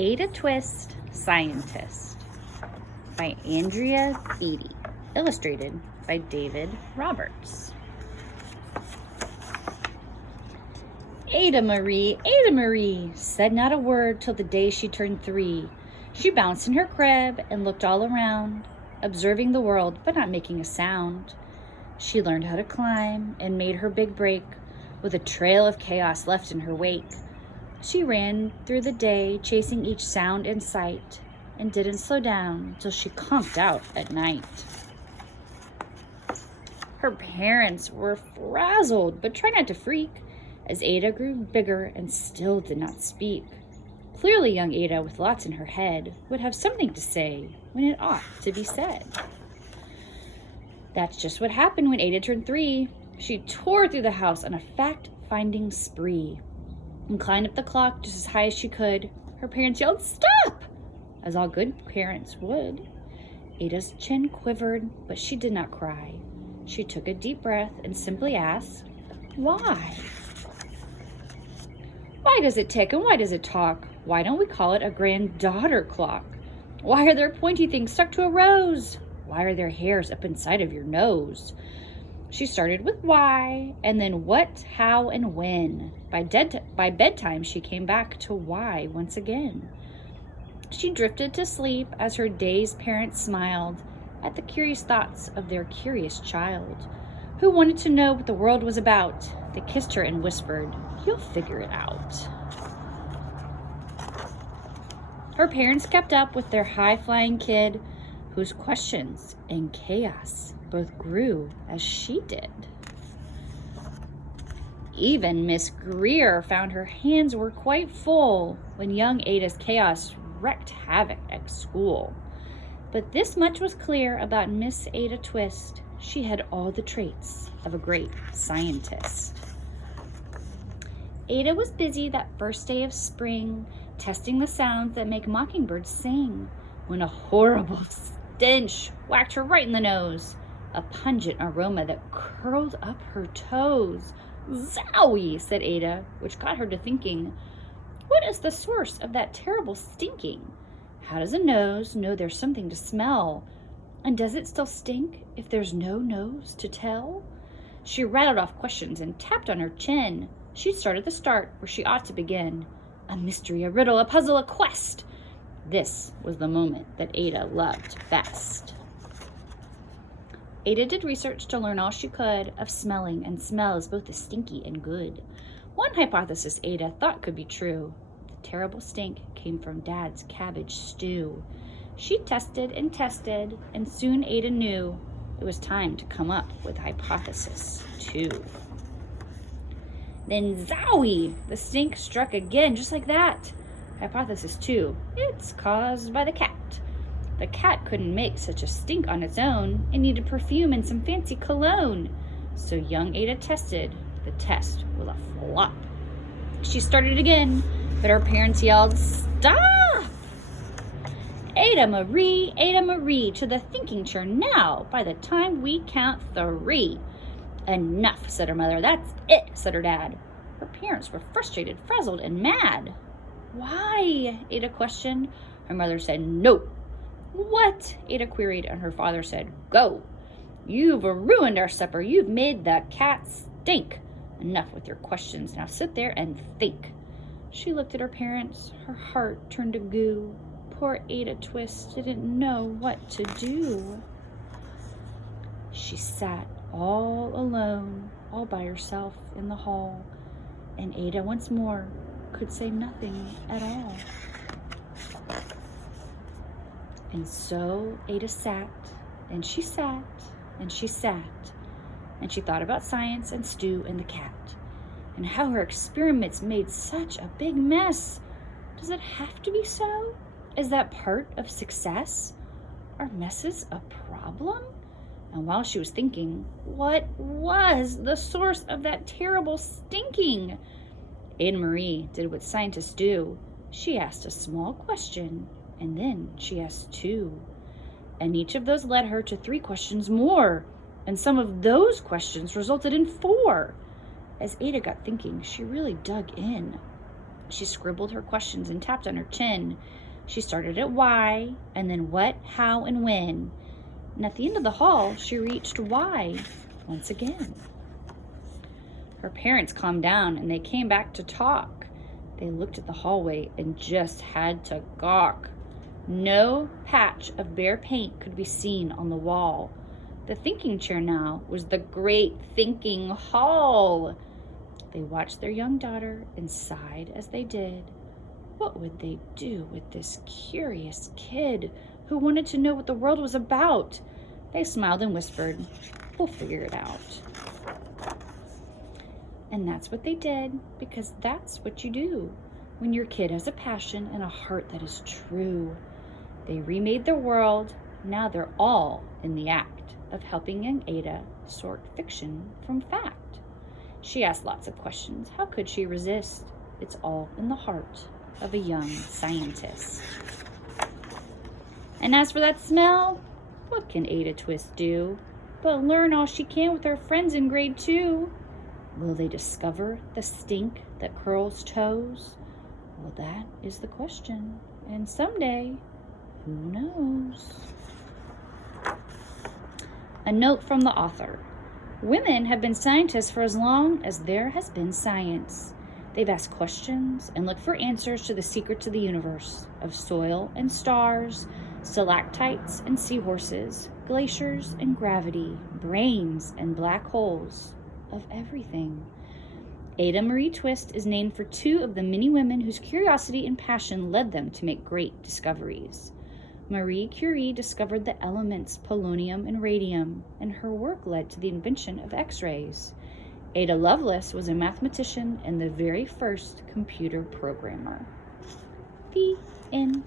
Ada Twist, Scientist by Andrea Beatty, illustrated by David Roberts. Ada Marie, said not a word till the day she turned 3. She bounced in her crib and looked all around, observing the world but not making a sound. She learned how to climb and made her big break, with a trail of chaos left in her wake. She ran through the day, chasing each sound and sight, and didn't slow down till she conked out at night. Her parents were frazzled, but tried not to freak, as Ada grew bigger and still did not speak. Clearly young Ada, with lots in her head, would have something to say when it ought to be said. That's just what happened when Ada turned 3. She tore through the house on a fact-finding spree and climbed up the clock just as high as she could. Her parents yelled, "Stop!" as all good parents would. Ada's chin quivered, but she did not cry. She took a deep breath and simply asked, "Why? Why does it tick and why does it talk? Why don't we call it a granddaughter clock? Why are there pointy things stuck to a rose? Why are there hairs up inside of your nose?" She started with why, and then what, how, and when. By bedtime, she came back to why once again. She drifted to sleep as her dazed parents smiled at the curious thoughts of their curious child, who wanted to know what the world was about. They kissed her and whispered, "You'll figure it out." Her parents kept up with their high-flying kid, whose questions and chaos both grew as she did. Even Miss Greer found her hands were quite full when young Ada's chaos wreaked havoc at school. But this much was clear about Miss Ada Twist: she had all the traits of a great scientist. Ada was busy that first day of spring, testing the sounds that make mockingbirds sing, when a horrible stench whacked her right in the nose, a pungent aroma that curled up her toes. "Zowie!" said Ada, which got her to thinking, what is the source of that terrible stinking? How does a nose know there's something to smell? And does it still stink if there's no nose to tell? She rattled off questions and tapped on her chin. She'd start at the start where she ought to begin. A mystery, a riddle, a puzzle, a quest. This was the moment that Ada loved best. Ada did research to learn all she could of smelling and smells, both the stinky and good. One hypothesis Ada thought could be true. The terrible stink came from Dad's cabbage stew. She tested, and soon Ada knew it was time to come up with hypothesis 2. Then zowie! The stink struck again, just like that. Hypothesis 2, it's caused by the cat. The cat couldn't make such a stink on its own. It needed perfume and some fancy cologne. So young Ada tested. The test was a flop. She started again, but her parents yelled, "Stop! Ada Marie, to the thinking chair now, by the time we count 3. "Enough," said her mother. "That's it," said her dad. Her parents were frustrated, frazzled, and mad. "Why?" Ada questioned. Her mother said, "No." "What?" Ada queried, and her father said, "Go. You've ruined our supper. You've made the cat stink. Enough with your questions. Now sit there and think." She looked at her parents. Her heart turned to goo. Poor Ada Twist didn't know what to do. She sat all alone, all by herself in the hall, and Ada once more could say nothing at all. And so Ada sat, and she sat, and she sat, and she thought about science and Stu and the cat, and how her experiments made such a big mess. Does it have to be so? Is that part of success? Are messes a problem? And while she was thinking, what was the source of that terrible stinking? Ada Marie did what scientists do. She asked a small question, and then she asked 2. And each of those led her to 3 questions more, and some of those questions resulted in 4. As Ada got thinking, she really dug in. She scribbled her questions and tapped on her chin. She started at why, and then what, how, and when. And at the end of the hall, she reached why once again. Her parents calmed down and they came back to talk. They looked at the hallway and just had to gawk. No patch of bare paint could be seen on the wall. The thinking chair now was the great thinking hall. They watched their young daughter and sighed as they did. What would they do with this curious kid who wanted to know what the world was about? They smiled and whispered, "We'll figure it out." And that's what they did, because that's what you do when your kid has a passion and a heart that is true. They remade their world. Now they're all in the act of helping young Ada sort fiction from fact. She asked lots of questions. How could she resist? It's all in the heart of a young scientist. And as for that smell, what can Ada Twist do but learn all she can with her friends in grade 2? Will they discover the stink that curls toes? Well, that is the question. And someday, who knows? A note from the author. Women have been scientists for as long as there has been science. They've asked questions and looked for answers to the secrets of the universe, of soil and stars, stalactites and seahorses, glaciers and gravity, brains and black holes, of everything. Ada Marie Twist is named for 2 of the many women whose curiosity and passion led them to make great discoveries. Marie Curie discovered the elements polonium and radium, and her work led to the invention of X-rays. Ada Lovelace was a mathematician and the very first computer programmer. The end.